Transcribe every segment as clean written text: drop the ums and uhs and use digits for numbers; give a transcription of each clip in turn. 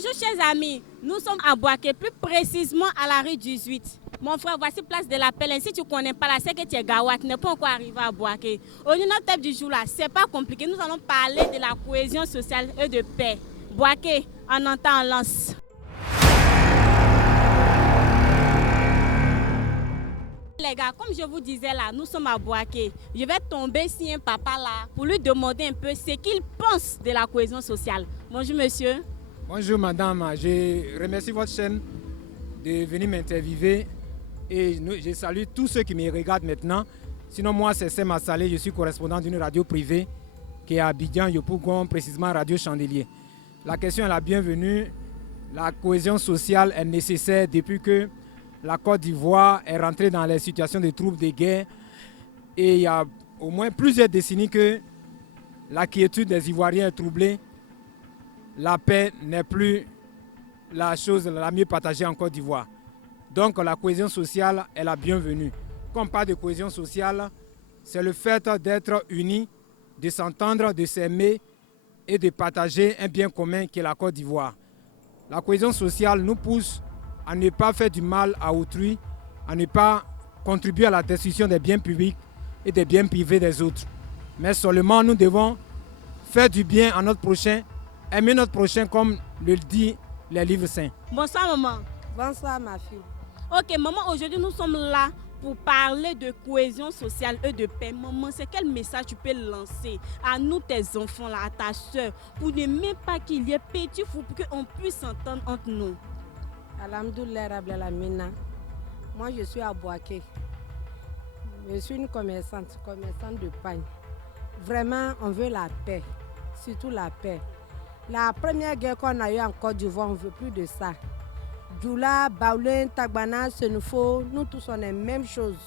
Bonjour chers amis, nous sommes à Boaké, plus précisément à la rue 18. Mon frère, voici place de l'appel. Si tu ne connais pas là, c'est que tu es Gawa, tu n'es pas encore arrivé à Boaké. Aujourd'hui, notre thème du jour là, c'est pas compliqué. Nous allons parler de la cohésion sociale et de paix. Boaké, on entend, on lance. Les gars, comme je vous disais là, nous sommes à Boaké. Je vais tomber sur un papa là pour lui demander un peu ce qu'il pense de la cohésion sociale. Bonjour monsieur. Bonjour madame, je remercie votre chaîne de venir m'interviewer et je salue tous ceux qui me regardent maintenant. Sinon moi c'est Sema Saleh, je suis correspondant d'une radio privée qui est à Abidjan, Yopougon, précisément Radio Chandelier. La question est la bienvenue. La cohésion sociale est nécessaire depuis que la Côte d'Ivoire est rentrée dans les situations de troubles de guerre et il y a au moins plusieurs décennies que la quiétude des Ivoiriens est troublée. La paix n'est plus la chose la mieux partagée en Côte d'Ivoire. Donc la cohésion sociale est la bienvenue. Quand on parle de cohésion sociale, c'est le fait d'être unis, de s'entendre, de s'aimer et de partager un bien commun qui est la Côte d'Ivoire. La cohésion sociale nous pousse à ne pas faire du mal à autrui, à ne pas contribuer à la destruction des biens publics et des biens privés des autres. Mais seulement nous devons faire du bien à notre prochain, aimer notre prochain comme le dit les livres saints. Bonsoir maman. Bonsoir ma fille. Ok maman, aujourd'hui nous sommes là pour parler de cohésion sociale et de paix. Maman, c'est quel message tu peux lancer à nous, tes enfants, là, à ta soeur, pour ne même pas qu'il y ait petit fou, pour qu'on puisse s'entendre entre nous? Alhamdoulilah Rabbil Alamina. Moi je suis à Boaké. Je suis une commerçante de pain. Vraiment, on veut la paix, surtout la paix. La première guerre qu'on a eue en Côte d'Ivoire, on ne veut plus de ça. Djoula, Baoulin, Tagbana, Senufo, nous tous on est la même chose.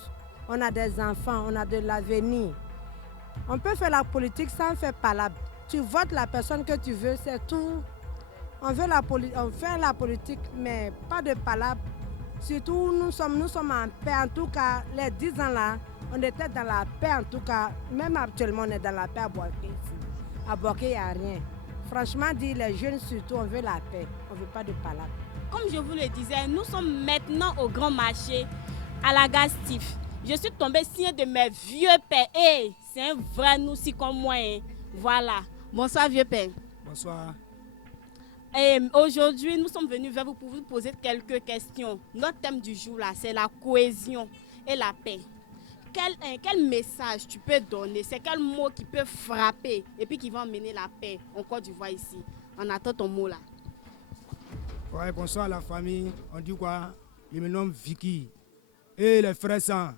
On a des enfants, on a de l'avenir. On peut faire la politique sans faire palabre. Tu votes la personne que tu veux, c'est tout. On fait la politique, mais pas de palabre. Surtout, nous sommes en paix. En tout cas, les 10 ans là, on était dans la paix. En tout cas, même actuellement, on est dans la paix à Boaké. À Boaké, il n'y a rien. Franchement, dit les jeunes surtout, on veut la paix. On ne veut pas de palabre. Comme je vous le disais, nous sommes maintenant au grand marché à la Gastif. Je suis tombée sur un de mes vieux pères. Hey, c'est un vrai nous si comme moi. Hein. Voilà. Bonsoir vieux père. Bonsoir. Et aujourd'hui, nous sommes venus vers vous pour vous poser quelques questions. Notre thème du jour là, c'est la cohésion et la paix. Quel message tu peux donner? C'est quel mot qui peut frapper et puis qui va emmener la paix en Côte d'Ivoire ici? On attend ton mot là. Ouais, bonsoir la famille. On dit quoi? Je me nomme Vicky. Et les frères sang,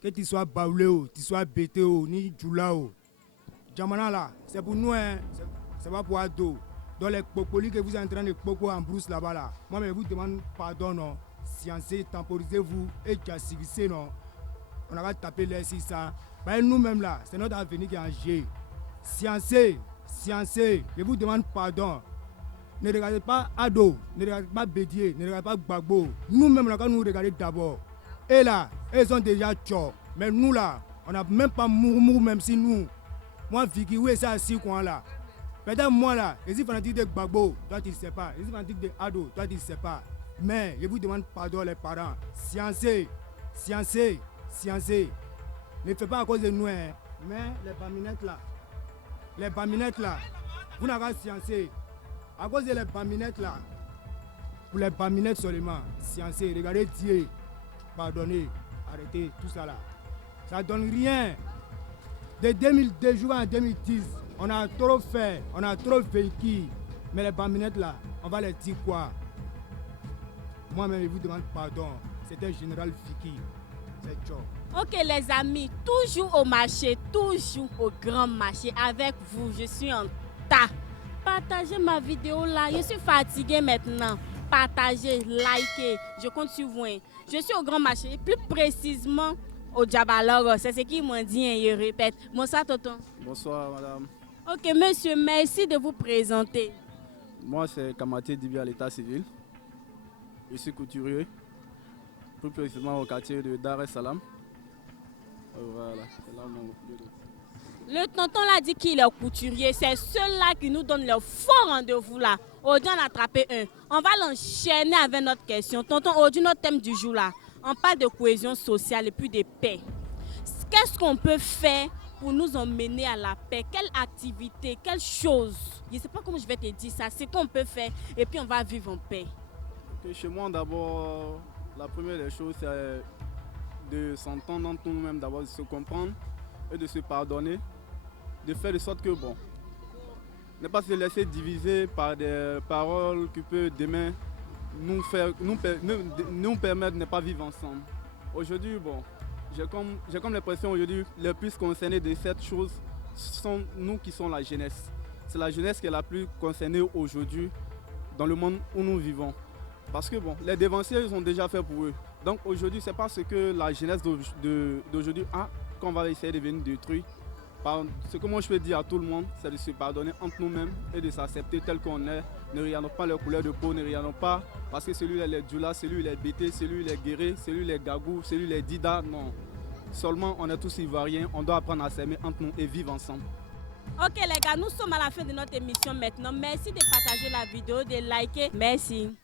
que tu sois Baoulé, tu sois Bété, ni Djoulao. Djamana là, c'est pour nous, hein. C'est pas pour Ado. Dans les popolis que vous êtes en train de popo en brousse là-bas là. Moi, je vous demande pardon, non. Sciencez, temporisez-vous et jassirissez, non. On va taper les 600. Ben, nous-mêmes là, c'est notre avenir qui est en jeu. Sciencez, je vous demande pardon. Ne regardez pas Ado, ne regardez pas Bédier, ne regardez pas Gbagbo. Nous-mêmes là, quand nous regardons d'abord. Et là, ils sont déjà tchou. Mais nous là, on n'a même pas murmure, même si nous. Moi, Vicky, où est ça assis quoi là? Peut-être moi là, je suis fanatique de Gbagbo, toi tu ne sais pas. Je suis fanatique de Ado, toi tu ne sais pas. Mais je vous demande pardon les parents. Sciencez. Ne faites pas à cause de nous. Hein. Mais les baminettes là, vous n'avez pas sciencé. À cause de les baminettes là, pour les baminettes seulement, sciencez, regardez Dieu, pardonnez, arrêtez tout ça là. Ça ne donne rien. De 2002 jusqu'en 2010, on a trop fait, on a trop vécu. Mais les baminettes là, on va les dire quoi? Moi-même, je vous demande pardon. C'était Général Vicky. C'est Joe. Ok les amis, toujours au marché, toujours au grand marché avec vous. Je suis en tas. Partagez ma vidéo là. Je suis fatiguée maintenant. Partagez, likez. Je compte sur vous. Hein. Je suis au grand marché, plus précisément au Djabaloro. C'est ce qu'ils m'ont dit, hein, je répète. Bonsoir Tonton. Bonsoir madame. Ok monsieur, merci de vous présenter. Moi c'est Kamaté Dibi à l'état civil. Je suis couturier, plus précisément au quartier de Dar es Salaam. Voilà, c'est là mon lieu de... Le tonton l'a dit qu'il est couturier. C'est ceux-là qui nous donnent le faux rendez-vous là. Aujourd'hui, on a attrapé un. On va l'enchaîner avec notre question. Tonton, aujourd'hui, notre thème du jour là, on parle de cohésion sociale et puis de paix. Qu'est-ce qu'on peut faire pour nous emmener à la paix? Quelle activité, quelle chose? Je ne sais pas comment je vais te dire ça. C'est qu'on peut faire et puis on va vivre en paix. Okay, chez moi, d'abord, la première des choses, c'est de s'entendre entre nous-mêmes, d'abord de se comprendre et de se pardonner, de faire de sorte que, bon, ne pas se laisser diviser par des paroles qui peuvent demain nous permettre de ne pas vivre ensemble. Aujourd'hui, bon, j'ai comme l'impression aujourd'hui, les plus concernés de cette chose sont nous qui sommes la jeunesse. C'est la jeunesse qui est la plus concernée aujourd'hui dans le monde où nous vivons. Parce que bon, les dévanciers ils ont déjà fait pour eux. Donc aujourd'hui, c'est pas ce que la jeunesse d'aujourd'hui a qu'on va essayer de venir détruire. Ce que moi je peux dire à tout le monde, c'est de se pardonner entre nous-mêmes et de s'accepter tel qu'on est. Ne regardons pas leur couleur de peau, ne regardons pas parce que celui-là il est Djoula, celui-là il est Bété, celui-là il est Guéré, celui-là il est Gagou, celui-là il est Dida. Non. Seulement on est tous ivoiriens, on doit apprendre à s'aimer entre nous et vivre ensemble. Ok les gars, nous sommes à la fin de notre émission maintenant. Merci de partager la vidéo, de liker. Merci.